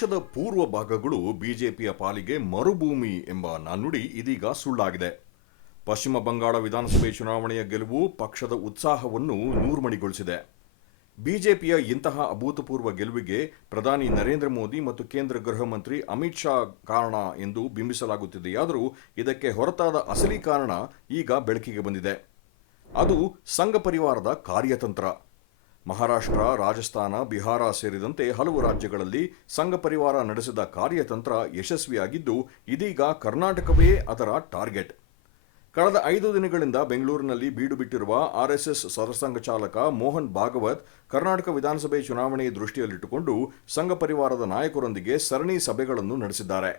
ದೇಶದ ಪೂರ್ವ ಭಾಗಗಳು ಬಿಜೆಪಿಯ ಪಾಲಿಗೆ ಮರುಭೂಮಿ ಎಂಬ ನಾಣ್ಣುಡಿ ಇದೀಗ ಸುಳ್ಳಾಗಿದೆ. ಪಶ್ಚಿಮ ಬಂಗಾಳ ವಿಧಾನಸಭೆ ಚುನಾವಣೆಯ ಗೆಲುವು ಪಕ್ಷದ ಉತ್ಸಾಹವನ್ನು ನೂರ್ಮಣಿಗೊಳಿಸಿದೆ. ಬಿಜೆಪಿಯ ಇಂತಹ ಅಭೂತಪೂರ್ವ ಗೆಲುವಿಗೆ ಪ್ರಧಾನಿ ನರೇಂದ್ರ ಮೋದಿ ಮತ್ತು ಕೇಂದ್ರ ಗೃಹ ಮಂತ್ರಿ ಅಮಿತ್ ಶಾ ಕಾರಣ ಎಂದು ಬಿಂಬಿಸಲಾಗುತ್ತಿದೆಯಾದರೂ ಇದಕ್ಕೆ ಹೊರತಾದ ಅಸಲಿ ಕಾರಣ ಈಗ ಬೆಳಕಿಗೆ ಬಂದಿದೆ. ಅದು ಸಂಘ ಪರಿವಾರದ ಕಾರ್ಯತಂತ್ರ. ಮಹಾರಾಷ್ಟ್ರ, ರಾಜಸ್ಥಾನ, ಬಿಹಾರ ಸೇರಿದಂತೆ ಹಲವು ರಾಜ್ಯಗಳಲ್ಲಿ ಸಂಘ ಪರಿವಾರ ನಡೆಸಿದ ಕಾರ್ಯತಂತ್ರ ಯಶಸ್ವಿಯಾಗಿದ್ದು ಇದೀಗ ಕರ್ನಾಟಕವೇ ಅದರ ಟಾರ್ಗೆಟ್. ಕಳೆದ 5 ದಿನಗಳಿಂದ ಬೆಂಗಳೂರಿನಲ್ಲಿ ಬೀಡು ಬಿಟ್ಟಿರುವ ಆರ್ಎಸ್ಎಸ್ ಸರಸಂಘ ಚಾಲಕ ಮೋಹನ್ ಭಾಗವತ್ ಕರ್ನಾಟಕ ವಿಧಾನಸಭೆ ಚುನಾವಣೆ ದೃಷ್ಟಿಯಲ್ಲಿಟ್ಟುಕೊಂಡು ಸಂಘ ಪರಿವಾರದ ನಾಯಕರೊಂದಿಗೆ ಸರಣಿ ಸಭೆಗಳನ್ನು ನಡೆಸಿದ್ದಾರೆ.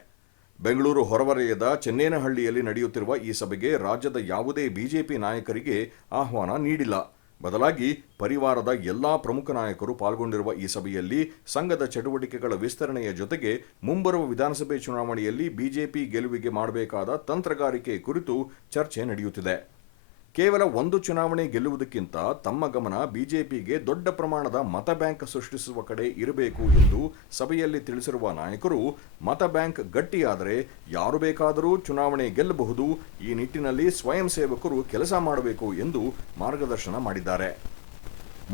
ಬೆಂಗಳೂರು ಹೊರವಲಯದ ಚೆನ್ನೇನಹಳ್ಳಿಯಲ್ಲಿ ನಡೆಯುತ್ತಿರುವ ಈ ಸಭೆಗೆ ರಾಜ್ಯದ ಯಾವುದೇ ಬಿಜೆಪಿ ನಾಯಕರಿಗೆ ಆಹ್ವಾನ ನೀಡಿಲ್ಲ. ಬದಲಾಗಿ ಪರಿವಾರದ ಎಲ್ಲಾ ಪ್ರಮುಖ ನಾಯಕರು ಪಾಲ್ಗೊಂಡಿರುವ ಈ ಸಭೆಯಲ್ಲಿ ಸಂಘದ ಚಟುವಟಿಕೆಗಳ ವಿಸ್ತರಣೆಯ ಜೊತೆಗೆ ಮುಂಬರುವ ವಿಧಾನಸಭೆ ಚುನಾವಣೆಯಲ್ಲಿ ಬಿಜೆಪಿ ಗೆಲುವಿಗೆ ಮಾಡಬೇಕಾದ ತಂತ್ರಗಾರಿಕೆ ಕುರಿತು ಚರ್ಚೆ ನಡೆಯುತ್ತಿದೆ. ಕೇವಲ ಒಂದು ಚುನಾವಣೆ ಗೆಲ್ಲುವುದಕ್ಕಿಂತ ತಮ್ಮ ಗಮನ ಬಿಜೆಪಿಗೆ ದೊಡ್ಡ ಪ್ರಮಾಣದ ಮತ ಬ್ಯಾಂಕ್ ಸೃಷ್ಟಿಸುವ ಕಡೆ ಇರಬೇಕು ಎಂದು ಸಭೆಯಲ್ಲಿ ತಿಳಿಸಿರುವ ನಾಯಕರು, ಮತ ಬ್ಯಾಂಕ್ ಗಟ್ಟಿಯಾದರೆ ಯಾರು ಬೇಕಾದರೂ ಚುನಾವಣೆ ಗೆಲ್ಲಬಹುದು, ಈ ನಿಟ್ಟಿನಲ್ಲಿ ಸ್ವಯಂ ಸೇವಕರು ಕೆಲಸ ಮಾಡಬೇಕು ಎಂದು ಮಾರ್ಗದರ್ಶನ ಮಾಡಿದ್ದಾರೆ.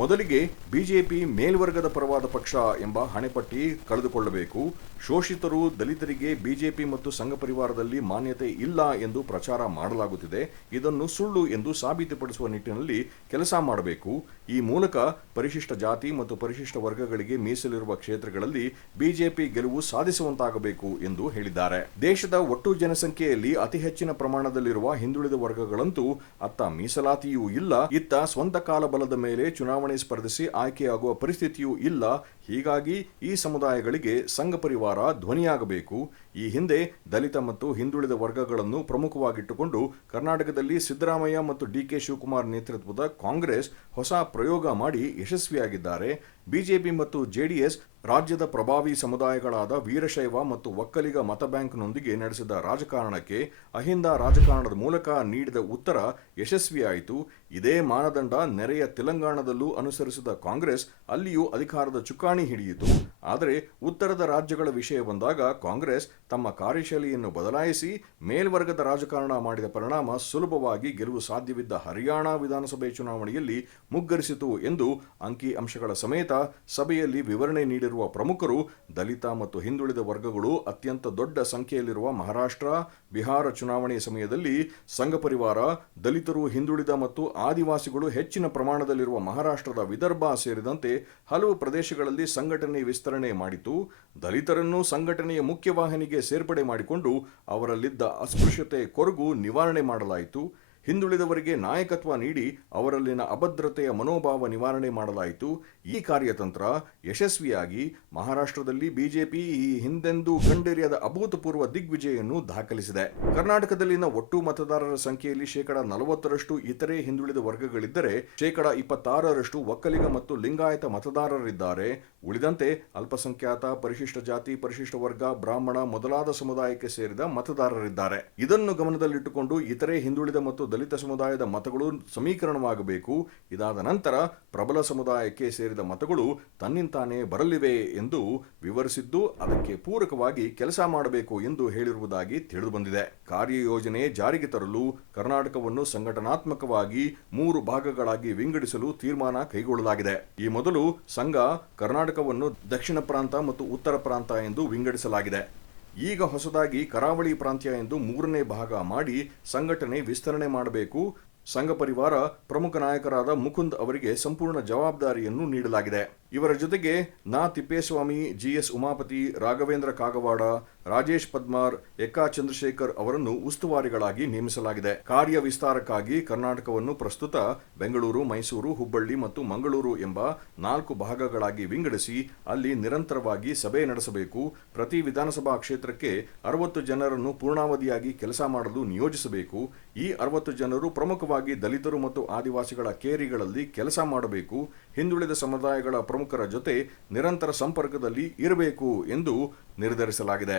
ಮೊದಲಿಗೆ ಬಿಜೆಪಿ ಮೇಲ್ವರ್ಗದ ಪರವಾದ ಪಕ್ಷ ಎಂಬ ಹಣೆಪಟ್ಟಿ ಕಳೆದುಕೊಳ್ಳಬೇಕು, ಶೋಷಿತರು, ದಲಿತರಿಗೆ ಬಿಜೆಪಿ ಮತ್ತು ಸಂಘ ಪರಿವಾರದಲ್ಲಿ ಮಾನ್ಯತೆ ಇಲ್ಲ ಎಂದು ಪ್ರಚಾರ ಮಾಡಲಾಗುತ್ತಿದೆ, ಇದನ್ನು ಸುಳ್ಳು ಎಂದು ಸಾಬೀತುಪಡಿಸುವ ನಿಟ್ಟಿನಲ್ಲಿ ಕೆಲಸ ಮಾಡಬೇಕು, ಈ ಮೂಲಕ ಪರಿಶಿಷ್ಟ ಜಾತಿ ಮತ್ತು ಪರಿಶಿಷ್ಟ ವರ್ಗಗಳಿಗೆ ಮೀಸಲಿರುವ ಕ್ಷೇತ್ರಗಳಲ್ಲಿ ಬಿಜೆಪಿ ಗೆಲುವು ಸಾಧಿಸುವಂತಾಗಬೇಕು ಎಂದು ಹೇಳಿದ್ದಾರೆ. ದೇಶದ ಒಟ್ಟು ಜನಸಂಖ್ಯೆಯಲ್ಲಿ ಅತಿ ಹೆಚ್ಚಿನ ಪ್ರಮಾಣದಲ್ಲಿರುವ ಹಿಂದುಳಿದ ವರ್ಗಗಳಂತೂ ಅತ್ತ ಮೀಸಲಾತಿಯೂ ಇಲ್ಲ, ಇತ್ತ ಸ್ವಂತ ಕಾಲಬಲದ ಮೇಲೆ ಚುನಾವಣೆ ಸ್ಪರ್ಧಿಸಿ ಆಯ್ಕೆಯಾಗುವ ಪರಿಸ್ಥಿತಿಯೂ ಇಲ್ಲ. ಹೀಗಾಗಿ ಈ ಸಮುದಾಯಗಳಿಗೆ ಸಂಘ ಪರಿವಾರ ಧ್ವನಿಯಾಗಬೇಕು. ಈ ಹಿಂದೆ ದಲಿತ ಮತ್ತು ಹಿಂದುಳಿದ ವರ್ಗಗಳನ್ನು ಪ್ರಮುಖವಾಗಿಟ್ಟುಕೊಂಡು ಕರ್ನಾಟಕದಲ್ಲಿ ಸಿದ್ದರಾಮಯ್ಯ ಮತ್ತು ಡಿಕೆ ಶಿವಕುಮಾರ್ ನೇತೃತ್ವದ ಕಾಂಗ್ರೆಸ್ ಹೊಸ ಪ್ರಯೋಗ ಮಾಡಿ ಯಶಸ್ವಿಯಾಗಿದ್ದಾರೆ. ಬಿಜೆಪಿ ಮತ್ತು ಜೆಡಿಎಸ್ ರಾಜ್ಯದ ಪ್ರಭಾವಿ ಸಮುದಾಯಗಳಾದ ವೀರಶೈವ ಮತ್ತು ಒಕ್ಕಲಿಗ ಮತ ಬ್ಯಾಂಕ್ನೊಂದಿಗೆ ನಡೆಸಿದ ರಾಜಕಾರಣಕ್ಕೆ ಅಹಿಂದ ರಾಜಕಾರಣದ ಮೂಲಕ ನೀಡಿದ ಉತ್ತರ ಯಶಸ್ವಿಯಾಯಿತು. ಇದೇ ಮಾನದಂಡ ನೆರೆಯ ತೆಲಂಗಾಣದಲ್ಲೂ ಅನುಸರಿಸಿದ ಕಾಂಗ್ರೆಸ್ ಅಲ್ಲಿಯೂ ಅಧಿಕಾರದ ಚುಕ್ಕಾಣಿ ಹಿಡಿಯಿತು. ಆದರೆ ಉತ್ತರದ ರಾಜ್ಯಗಳ ವಿಷಯ ಬಂದಾಗ ಕಾಂಗ್ರೆಸ್ ತಮ್ಮ ಕಾರ್ಯಶೈಲಿಯನ್ನು ಬದಲಾಯಿಸಿ ಮೇಲ್ವರ್ಗದ ರಾಜಕಾರಣ ಮಾಡಿದ ಪರಿಣಾಮ ಸುಲಭವಾಗಿ ಗೆಲುವು ಸಾಧ್ಯವಿದ್ದ ಹರಿಯಾಣ ವಿಧಾನಸಭೆ ಚುನಾವಣೆಯಲ್ಲಿ ಮುಗ್ಗರಿಸಿತು ಎಂದು ಅಂಕಿ ಅಂಶಗಳ ಸಮೇತ ಸಭೆಯಲ್ಲಿ ವಿವರಣೆ ನೀಡಿರುವ ಪ್ರಮುಖರು, ದಲಿತ ಮತ್ತು ಹಿಂದುಳಿದ ವರ್ಗಗಳು ಅತ್ಯಂತ ದೊಡ್ಡ ಸಂಖ್ಯೆಯಲ್ಲಿರುವ ಮಹಾರಾಷ್ಟ್ರ, ಬಿಹಾರ ಚುನಾವಣೆ ಸಮಯದಲ್ಲಿ ಸಂಘ ಪರಿವಾರ, ದಲಿತರು, ಹಿಂದುಳಿದ ಮತ್ತು ಆದಿವಾಸಿಗಳು ಹೆಚ್ಚಿನ ಪ್ರಮಾಣದಲ್ಲಿರುವ ಮಹಾರಾಷ್ಟ್ರದ ವಿದರ್ಭ ಸೇರಿದಂತೆ ಹಲವು ಪ್ರದೇಶಗಳಲ್ಲಿ ಸಂಘಟನೆ ವಿಸ್ತರಣೆ ಮಾಡಿತು. ದಲಿತರನ್ನು ಸಂಘಟನೆಯ ಮುಖ್ಯವಾಹಿನಿಗೆ ಸೇರ್ಪಡೆ ಮಾಡಿಕೊಂಡು ಅವರಲ್ಲಿದ್ದ ಅಸ್ಪೃಶ್ಯತೆ ಕೊರಗು ನಿವಾರಣೆ ಮಾಡಲಾಯಿತು. ಹಿಂದುಳಿದವರಿಗೆ ನಾಯಕತ್ವ ನೀಡಿ ಅವರಲ್ಲಿನ ಅಭದ್ರತೆಯ ಮನೋಭಾವ ನಿವಾರಣೆ ಮಾಡಲಾಯಿತು. ಈ ಕಾರ್ಯತಂತ್ರ ಯಶಸ್ವಿಯಾಗಿ ಮಹಾರಾಷ್ಟ್ರದಲ್ಲಿ ಬಿಜೆಪಿ ಈ ಹಿಂದೆಂದೂ ಕಂಡರಿಯದ ಅಭೂತಪೂರ್ವ ದಿಗ್ವಿಜಯನ್ನು ದಾಖಲಿಸಿದೆ. ಕರ್ನಾಟಕದಲ್ಲಿನ ಒಟ್ಟು ಮತದಾರರ ಸಂಖ್ಯೆಯಲ್ಲಿ 40% ಇತರೆ ಹಿಂದುಳಿದ ವರ್ಗಗಳಿದ್ದರೆ 26% ಒಕ್ಕಲಿಗ ಮತ್ತು ಲಿಂಗಾಯತ ಮತದಾರರಿದ್ದಾರೆ. ಉಳಿದಂತೆ ಅಲ್ಪಸಂಖ್ಯಾತ, ಪರಿಶಿಷ್ಟ ಜಾತಿ, ಪರಿಶಿಷ್ಟ ವರ್ಗ, ಬ್ರಾಹ್ಮಣ ಮೊದಲಾದ ಸಮುದಾಯಕ್ಕೆ ಸೇರಿದ ಮತದಾರರಿದ್ದಾರೆ. ಇದನ್ನು ಗಮನದಲ್ಲಿಟ್ಟುಕೊಂಡು ಇತರೆ ಹಿಂದುಳಿದ ಮತ್ತು ದಲಿತ ಸಮುದಾಯದ ಮತಗಳು ಸಮೀಕರಣವಾಗಬೇಕು. ಇದಾದ ನಂತರ ಪ್ರಬಲ ಸಮುದಾಯಕ್ಕೆ ಸೇರಿದ ಮತಗಳು ತನ್ನಿಂತಾನೇ ಬರಲಿವೆ ಎಂದು ವಿವರಿಸಿದ್ದು, ಅದಕ್ಕೆ ಪೂರಕವಾಗಿ ಕೆಲಸ ಮಾಡಬೇಕು ಎಂದು ಹೇಳಿರುವುದಾಗಿ ತಿಳಿದುಬಂದಿದೆ. ಕಾರ್ಯಯೋಜನೆ ಜಾರಿಗೆ ತರಲು ಕರ್ನಾಟಕವನ್ನು ಸಂಘಟನಾತ್ಮಕವಾಗಿ 3 ಭಾಗಗಳಾಗಿ ವಿಂಗಡಿಸಲು ತೀರ್ಮಾನ ಕೈಗೊಳ್ಳಲಾಗಿದೆ. ಈ ಮೊದಲು ಸಂಘ ಕರ್ನಾಟಕವನ್ನು ದಕ್ಷಿಣ ಪ್ರಾಂತ ಮತ್ತು ಉತ್ತರ ಪ್ರಾಂತ ಎಂದು ವಿಂಗಡಿಸಲಾಗಿದೆ. ಈಗ ಹೊಸದಾಗಿ ಕರಾವಳಿ ಪ್ರಾಂತ್ಯ ಎಂದು 3ನೇ ಭಾಗ ಮಾಡಿ ಸಂಘಟನೆ ವಿಸ್ತರಣೆ ಮಾಡಬೇಕು. ಸಂಘ ಪರಿವಾರ ಪ್ರಮುಖ ನಾಯಕರಾದ ಮುಕುಂದ್ ಅವರಿಗೆ ಸಂಪೂರ್ಣ ಜವಾಬ್ದಾರಿಯನ್ನು ನೀಡಲಾಗಿದೆ. ಇವರ ಜೊತೆಗೆ ನಾ ತಿಪ್ಪೇಸ್ವಾಮಿ, ಜಿಎಸ್ ಉಮಾಪತಿ, ರಾಘವೇಂದ್ರ ಕಾಗವಾಡ, ರಾಜೇಶ್ ಪದ್ಮಾರ್, ಎಕ್ಕಾ ಚಂದ್ರಶೇಖರ್ ಅವರನ್ನು ಉಸ್ತುವಾರಿಗಳಾಗಿ ನೇಮಿಸಲಾಗಿದೆ. ಕಾರ್ಯ ವಿಸ್ತಾರಕ್ಕಾಗಿ ಕರ್ನಾಟಕವನ್ನು ಪ್ರಸ್ತುತ ಬೆಂಗಳೂರು, ಮೈಸೂರು, ಹುಬ್ಬಳ್ಳಿ ಮತ್ತು ಮಂಗಳೂರು ಎಂಬ 4 ಭಾಗಗಳಾಗಿ ವಿಂಗಡಿಸಿ ಅಲ್ಲಿ ನಿರಂತರವಾಗಿ ಸಭೆ ನಡೆಸಬೇಕು. ಪ್ರತಿ ವಿಧಾನಸಭಾ ಕ್ಷೇತ್ರಕ್ಕೆ 60 ಜನರನ್ನು ಪೂರ್ಣಾವಧಿಯಾಗಿ ಕೆಲಸ ಮಾಡಲು ನಿಯೋಜಿಸಬೇಕು. ಈ 60 ಜನರು ಪ್ರಮುಖವಾಗಿ ದಲಿತರು ಮತ್ತು ಆದಿವಾಸಿಗಳ ಕೇರಿಗಳಲ್ಲಿ ಕೆಲಸ ಮಾಡಬೇಕು. ಹಿಂದುಳಿದ ಸಮುದಾಯಗಳ ಪ್ರಮುಖರ ಜೊತೆ ನಿರಂತರ ಸಂಪರ್ಕದಲ್ಲಿ ಇರಬೇಕು ಎಂದು ನಿರ್ಧರಿಸಲಾಗಿದೆ.